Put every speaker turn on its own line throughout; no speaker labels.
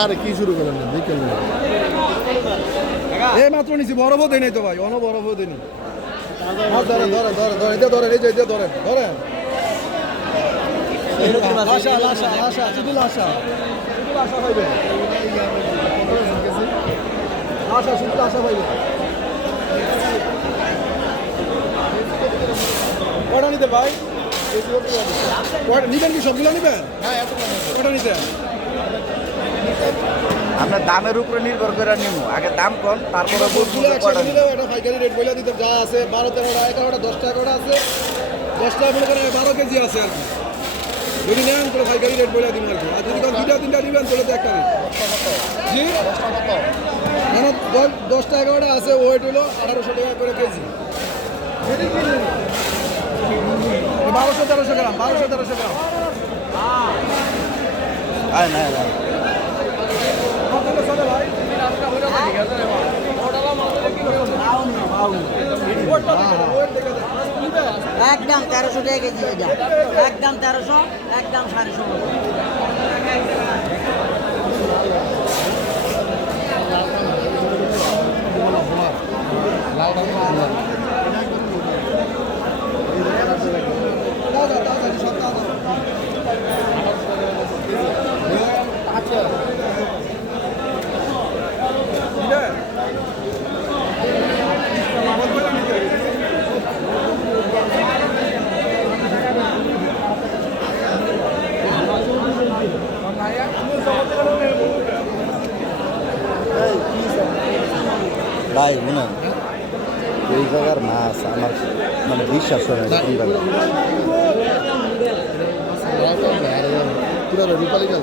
আরে কি শুরু করেন না বিকেল
এই মাত্র নিছি বরফও দেয় নাই তো ভাই অন বরফও দেয়নি মাছ ধরে ধরে ধরে ধরে এটা ধরে এই যে এটা ধরে ধরে লাশা লাশা লাশা শুধু লাশা শুধু লাশা পাইবে লাশা শুধু লাশা পাইবে নিতে ভাই? কটা নিবেন কি সবগুলো নিবেন?
হ্যাঁ
কটা নিতে?
আপনার দামের উপরে নির্ভর করে নিব আগে দাম কম তারপরে বুঝব কয়টা
নিলেও এটা পাইকারি রেট বলে দিতে যা আছে বারো তেরোটা এগারোটা দশটা এগারোটা আছে। দশটা মনে করেন বারো কেজি আছে আর কি। যদি নেন তাহলে পাইকারি রেট বলে দিন আর কি। আর যদি কারণ দুইটা তিনটা নেবেন তাহলে তো একটা রেট জি? মানে দশ- দশটা এগারোটা আছে ওয়েট হলো আঠারোশো টাকা করে কেজি। বারোশো তেরোশো গ্রাম বারোশো তেরোশো গ্রাম।
আয় না
একদম তেরোশো টাকা কেজি এটা। একদম তেরোশো একদম সাড়ে ষোলো।
তাজা
ভাই শুনেন এই জায়গার মাছ, আমার মানে বিশ্বাস হয় না এই জায়গায়
পুরো রূপালি গেল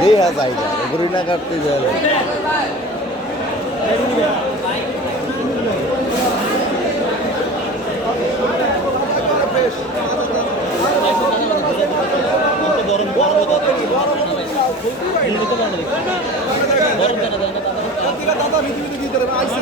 দেখা যায় না ঘুরি না কাটতে যায়
দাদা ভিতরে ভিতরে আইসি